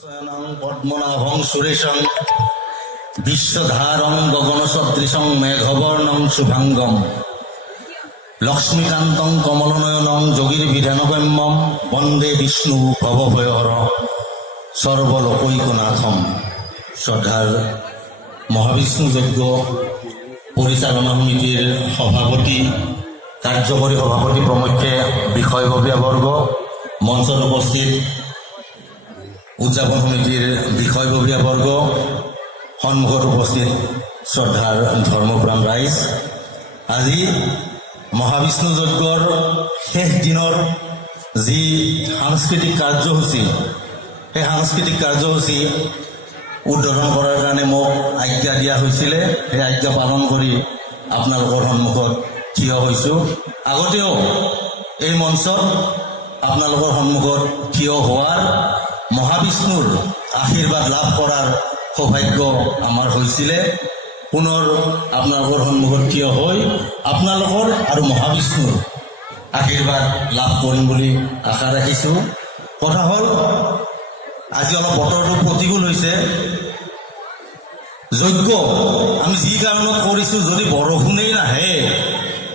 পদ্মনাভং সুরেশং বিশ্বধারং গগনসদৃশং মেঘবর্ণং শুভাঙ্গম লক্ষ্মীকান্তং কমলনয়নং যোগীর বিধানগম্যম বন্দে বিষ্ণু ভবভয়হর সর্বলোকৈকনাথম। শ্রদ্ধার মহাবিষ্ণু যজ্ঞ পরিচালনা সমিতির সভাপতি, কার্যকরী সভাপতি প্রমুখে বিষয়ববীয়াবর্গ, মঞ্চত উপস্থিত উদযাপন সমিতির বিষয়ববীয়াবর্গ, সন্মুখত উপস্থিত শ্ৰদ্ধাৰ ধৰ্মপ্ৰাণ ৰাইজ, আজি মহাবিষ্ণু যজ্ঞৰ শেষ দিনৰ যি সাংস্কৃতিক কাৰ্যসূচী, সেই সাংস্কৃতিক কাৰ্যসূচী উদ্বোধন কৰাৰ কাৰণে মোক আজ্ঞা দিয়া হৈছিলে। সেই আজ্ঞা পালন কৰি আপোনালোকৰ সন্মুখত থিয় হৈছোঁ। আগতেও এই মঞ্চত আপোনালোকৰ সন্মুখত থিয় হোৱাৰ, মহাবিষ্ণুৰ আশীৰ্বাদ লাভ কৰাৰ সৌভাগ্য আমাৰ হৈছিলে। পুনৰ আপোনালোকৰ সন্মুখত থিয় হৈ আপোনালোকৰ আৰু মহাবিষ্ণুৰ আশীৰ্বাদ লাভ কৰিম বুলি আশা ৰাখিছোঁ। কথা হ'ল, আজি অলপ বতৰটো প্ৰতিকূল হৈছে। যজ্ঞ আমি যি কাৰণত কৰিছোঁ, যদি বৰষুণেই নাহে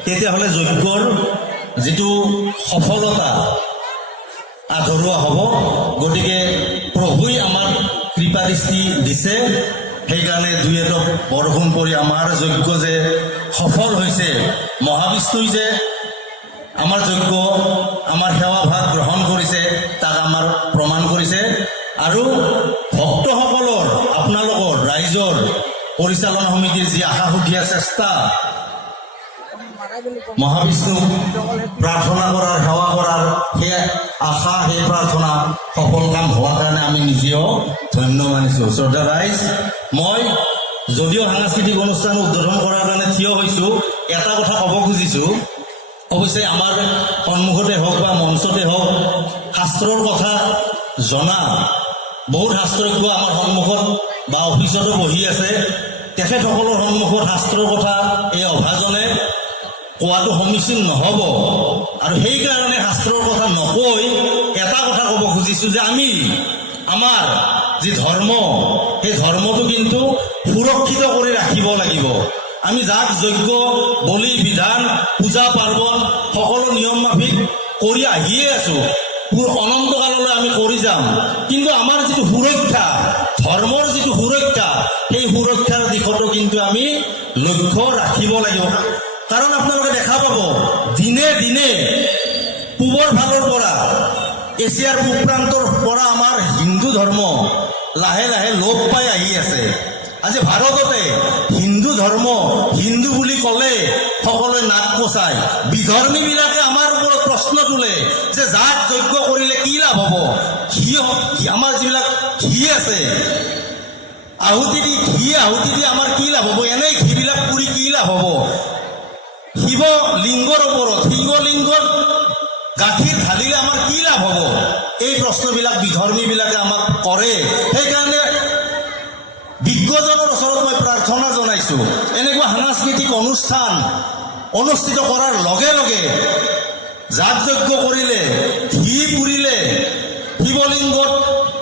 তেতিয়াহ'লে যজ্ঞৰ যিটো সফলতা আধৰুৱা হ'ব। গতিকে প্ৰভুই আমাক কৃপাদৃষ্টি দিছে, সেইকাৰণে দুই এটক বৰষুণ পৰি আমাৰ যজ্ঞ যে সফল হৈছে, মহাবিষ্ণুই যে আমাৰ যজ্ঞ, আমাৰ সেৱাভাগ গ্ৰহণ কৰিছে, তাক আমাৰ প্ৰমাণ কৰিছে। আৰু ভক্তসকলৰ, আপোনালোকৰ ৰাইজৰ পৰিচালনা সমিতিৰ যি আশাসুধীয়া চেষ্টা, মহাবিষ্ণুক প্ৰাৰ্থনা কৰাৰ, সেৱা কৰাৰ সেই আশা, সেই প্ৰাৰ্থনা সফল কাম হোৱাৰ কাৰণে আমি নিজেও ধন্য মানিছোঁ। শ্ৰদ্ধা ৰাইজ, মই যদিও সাংস্কৃতিক অনুষ্ঠান উদ্বোধন কৰাৰ কাৰণে থিয় হৈছোঁ, এটা কথা ক'ব খুজিছোঁ। অৱশ্যে আমাৰ সন্মুখতে হওক বা মঞ্চতে হওক, শাস্ত্ৰৰ কথা জনা বহুত শাস্ত্ৰজ্ঞ আমাৰ সন্মুখত বা অফিচতো বহি আছে। তেখেতসকলৰ সন্মুখত শাস্ত্ৰৰ কথা এই অভাজনে কোৱাটো সমীচীন নহ'ব, আৰু সেইকাৰণে শাস্ত্ৰৰ কথা নকৈ এটা কথা ক'ব খুজিছোঁ যে আমি আমাৰ যি ধৰ্ম, সেই ধৰ্মটো কিন্তু সুৰক্ষিত কৰি ৰাখিব লাগিব। আমি যাক যজ্ঞ, বলি, বিধান, পূজা পাৰ্বণ সকলো নিয়ম মাফিক কৰি আহিয়ে আছোঁ, অনন্তকাললৈ আমি কৰি যাম। কিন্তু আমাৰ যিটো সুৰক্ষা, ধৰ্মৰ যিটো সুৰক্ষা, সেই সুৰক্ষাৰ দিশতো কিন্তু আমি লক্ষ্য ৰাখিব লাগিব। কাৰণ আপোনালোকে দেখা পাব, দিনে দিনে পূবৰ ফালৰ পৰা, এছিয়াৰ পূব প্ৰান্তৰ পৰা আমাৰ হিন্দু ধৰ্ম লাহে লাহে লোপ পাই আহি আছে। আজি ভাৰততে হিন্দু ধৰ্ম, হিন্দু বুলি ক'লে সকলোৱে নাক কচায়। বিধৰ্মীবিলাকে আমাৰ ওপৰত প্ৰশ্ন তোলে যে যাগ যজ্ঞ কৰিলে কি লাভ হ'ব, আমাৰ যিবিলাক ঘি আছে, আহুতি দি আমাৰ কি লাভ হ'ব, এনেই ঘিবিলাক পুৰি কি লাভ হ'ব, শিৱ লিংগৰ ওপৰত, শিৱলিংগত গাখীৰ ঢালিলে আমাৰ কি লাভ হ'ব, এই প্ৰশ্নবিলাক বিধৰ্মীবিলাকে আমাক কৰে। সেইকাৰণে বিজ্ঞজনৰ ওচৰত মই প্ৰাৰ্থনা জনাইছোঁ, এনেকুৱা সাংস্কৃতিক অনুষ্ঠান অনুষ্ঠিত কৰাৰ লগে লগে যাগ যজ্ঞ কৰিলে, ঘি পুৰিলে, শিৱলিংগত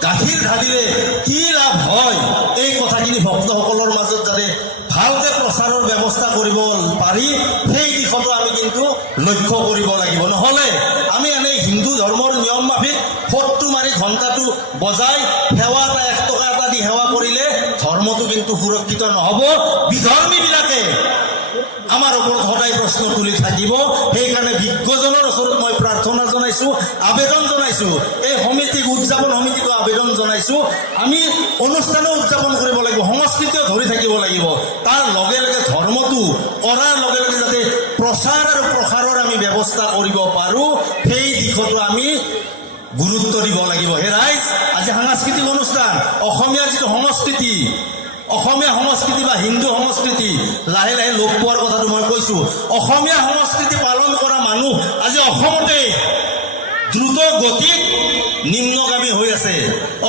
গাখীৰ ঢালিলে কি লাভ হয়, এই কথাখিনি ভক্তসকলৰ মাজত যাতে ভালকৈ প্ৰচাৰৰ ব্যৱস্থা কৰিব পাৰি, সেই দিশতো আমি কিন্তু লক্ষ্য কৰিব লাগিব। নহ'লে আমি এনেই হিন্দু ধৰ্মৰ নিয়ম মাফিক ফটটো মাৰি ঘণ্টাটো বজাই সেৱা এটা, 1 টকা এটা দি সেৱা কৰিলে ধৰ্মটো কিন্তু সুৰক্ষিত নহ'ব। বিধৰ্মীবিলাকে আমাৰ ওপৰত সদায় প্ৰশ্ন তুলি থাকিব। সেইকাৰণে বিজ্ঞজনৰ ওচৰত মই প্ৰাৰ্থনা জনাইছোঁ, আবেদন জনাইছোঁ, এই সমিতিক, উদযাপন সমিতিকো আবেদন জনাইছোঁ, আমি অনুষ্ঠানো উদযাপন কৰিব লাগিব, সংস্কৃতিও ধৰি থাকিব লাগিব। তাৰ লগে লগে ধৰ্মটো কৰাৰ লগে লগে যাতে প্ৰচাৰ আৰু প্ৰসাৰৰ আমি ব্যৱস্থা কৰিব পাৰোঁ, সেই দিশতো আমি গুৰুত্ব দিব লাগিব। হে ৰাইজ, আজি সাংস্কৃতিক অনুষ্ঠান, অসমীয়াৰ যিটো সংস্কৃতি, অসমীয়া সংস্কৃতি বা হিন্দু সংস্কৃতি লাহে লাহে লোপ পোৱাৰ কথাটো মই কৈছোঁ। অসমীয়া সংস্কৃতি পালন কৰা মানুহ আজি অসমতে দ্ৰুত গতিত নিম্নগামী হৈ আছে।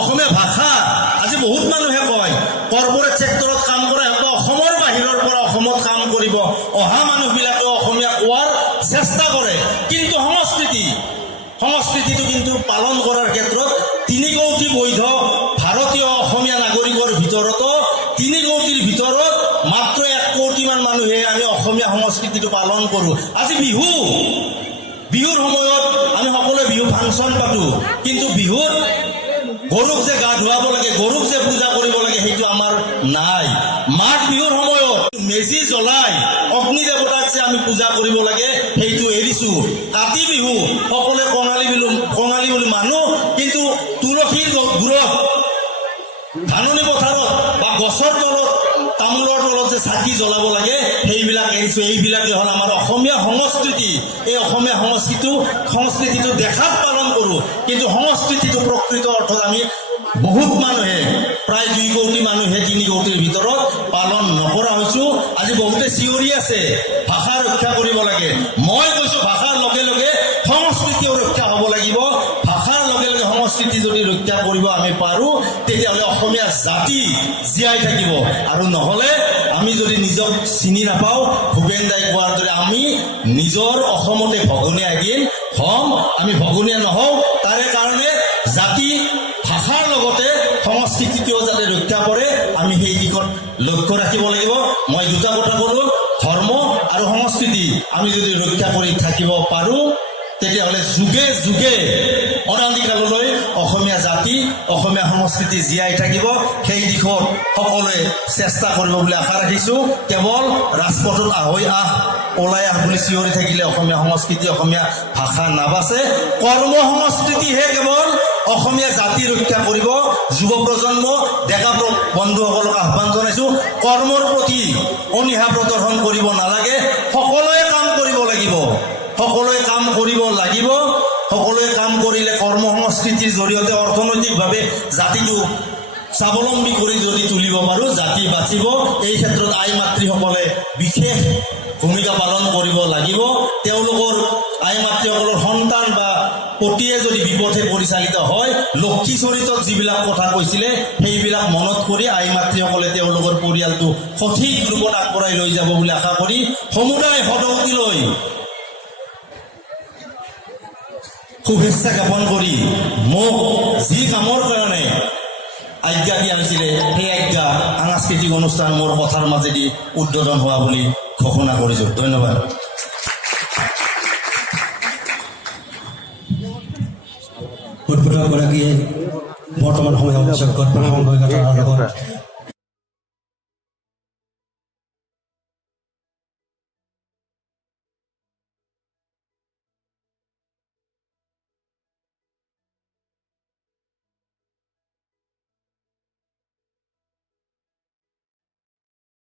অসমীয়া ভাষা আজি বহুত মানুহে কয়, কৰ্পৰেট ছেক্টৰত কাম কৰে, অসমৰ বাহিৰৰ পৰা অসমত কাম কৰিব অহা মানুহবিলাকেও অসমীয়া কোৱাৰ চেষ্টা কৰে। কিন্তু সংস্কৃতিটো কিন্তু পালন কৰাৰ ক্ষেত্ৰত 3 কৌটি বৈধ সংস্কৃতিটো পালন কৰোঁ। আজি বিহুৰ সময়ত আমি সকলোৱে বিহু ফাংচন পাতোঁ, কিন্তু বিহুত গৰুক যে গা ধুৱাব লাগে, গৰুক যে পূজা কৰিব লাগে, সেইটো আমাৰ নাই। মাঘ বিহুৰ সময়ত মেজি জ্বলাই অগ্নি দেৱতাক যে আমি পূজা কৰিব লাগে, সেইটো এৰিছোঁ। কাতি বিহু সকলোৱে কঙালী বুলি মানুহ, কিন্তু তুলসীৰ গুৰত, ধাননি পথাৰত বা গছৰ তলত, তামোলৰ তলত যে চাকি জ্বলাব লাগে, সেইবিলাক এৰিছোঁ। এইবিলাকে হ'ল আমাৰ অসমীয়া সংস্কৃতি। এই অসমীয়া সংস্কৃতিটো দেখাত পালন কৰোঁ, কিন্তু সংস্কৃতিটো প্ৰকৃত অৰ্থত আমি বহুত মানুহে, প্ৰায় 2 কোটি মানুহে 3 কোটিৰ ভিতৰত পালন নকৰা হৈছোঁ। আজি বহুতে চিঞৰি আছে ভাষা ৰক্ষা কৰিব লাগে। মই কৈছোঁ ভাষাৰ লগে লগে সংস্কৃতিও ৰক্ষা হ'ব লাগিব। ভাষাৰ লগে লগে সংস্কৃতি যদি ৰক্ষা কৰিব আমি পাৰোঁ, তেতিয়াহ'লে অসমীয়া জাতি জীয়াই থাকিব। আৰু নহ'লে আমি যদি নিজক চিনি নাপাওঁ, ভূপেন দাই কোৱাৰ দৰে আমি নিজৰ অসমতে ভগনীয়া এদিন হ'ম। আমি ভগনীয়া নহওঁ, তাৰে কাৰণে জাতি ভাষাৰ লগতে সংস্কৃতিটোও যাতে ৰক্ষা কৰে, আমি সেই দিশত লক্ষ্য ৰাখিব লাগিব। মই 2টা কথা ক'লোঁ, ধৰ্ম আৰু সংস্কৃতি আমি যদি ৰক্ষা কৰি থাকিব পাৰোঁ, তেতিয়াহ'লে যুগে যুগে অনাদিকাললৈ অসমীয়া জাতি, অসমীয়া সংস্কৃতি জীয়াই থাকিব। সেই দিশত সকলোৱে চেষ্টা কৰিব বুলি আশা ৰাখিছোঁ। কেৱল ৰাজপথত ওলাই আহ বুলি চিঞৰি থাকিলে অসমীয়া সংস্কৃতি, অসমীয়া ভাষা নাবাচে। কৰ্ম সংস্কৃতিহে কেৱল অসমীয়া জাতি ৰক্ষা কৰিব। যুৱ প্ৰজন্ম, ডেকা বন্ধুসকলক আহ্বান জনাইছোঁ, কৰ্মৰ প্ৰতি অনীহা প্ৰদৰ্শন কৰিব নালাগে। সকলোৱে কাম কৰিব লাগিব, সকলোৱে কাম কৰিব লাগিব। সকলোৱে কাম কৰিলে কৰ্ম সংস্কৃতিৰ জৰিয়তে অৰ্থনৈতিকভাৱে জাতিটো স্বাৱলম্বী কৰি যদি তুলিব পাৰোঁ, জাতি বাচিব। এই ক্ষেত্ৰত আই মাতৃসকলে বিশেষ ভূমিকা পালন কৰিব লাগিব। তেওঁলোকৰ আই মাতৃসকলৰ সন্তান বা পতিয়ে যদি বিপথে পৰিচালিত হয়, লক্ষী চৰিত্ৰত যিবিলাক কথা কৈছিলে, সেইবিলাক মনত কৰি আই মাতৃসকলে তেওঁলোকৰ পৰিয়ালটো সঠিক ৰূপত আগবঢ়াই লৈ যাব বুলি আশা কৰি সমুদায় সদগতিলৈ শুভেচ্ছা জ্ঞাপন কৰি মোক যি কামৰ কাৰণে আজ্ঞা দিয়া হৈছিলে, সেই আজ্ঞা সাংস্কৃতিক অনুষ্ঠান মোৰ কথাৰ মাজেদি উদ্বোধন হোৱা বুলি ঘোষণা কৰিছোঁ। ধন্যবাদ। উদ্বোধকগৰাকীয়ে বৰ্তমান সময়ত সংবাদিকতাৰ লগত